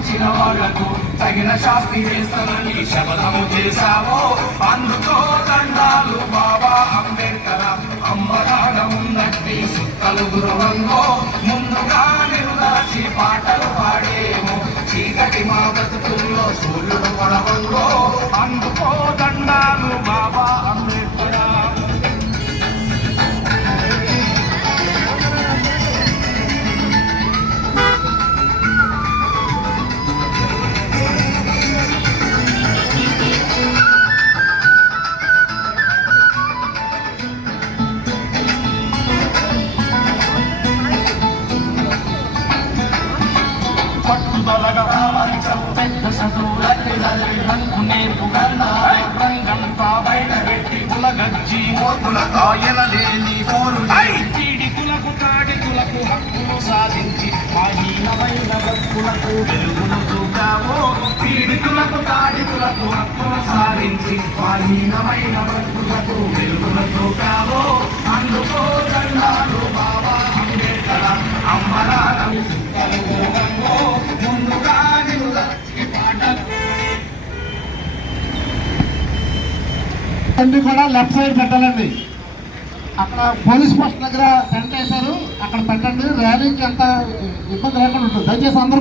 సాధించిన వాళ్లకు తగిన శాస్తి వేస్తానని శపథము చేశావో అందుకో దండాలు బాబా అంబేద్కర్. అమ్మనాడ ఉన్నట్టి సుత్తలు గురవంగో ముందుగా నిరుదాచి పాటలు పాడేమో చీకటి మా బతుకుల్లో సూర్యుడు పడవంగో అందుకో దండాలు బాబా అంబేద్కర్. పట్టుదలగా రామరిచవు పెద్ద చదువులకి చదివినందుకు నేర్పుగన్నా రంగంతా బయట పెట్టి కులగజ్జి మోతుల కాయలలేని పోరు పీడితులకు కాడితులకు హక్కులు సాధించి ఆహీనమైన భక్తులకు వెలుగును చూపావో పీడితులకు కాడితులకు హక్కులు సాధించి ఆహీనమైన భక్తులకు వెలుగును చూపావో అందుకో దండాలు బాబా అంబేద్కర్. అమ్మరాలు కూడా లెఫ్ట్ సైడ్ పెట్టాలండి. అక్కడ పోలీస్ పోస్ట్ దగ్గర టెంట్ వేశారు, అక్కడ పెట్టండి. ర్యాలీకి అంత ఇబ్బంది లేకుండా ఉంటుంది. దయచేసి అందరూ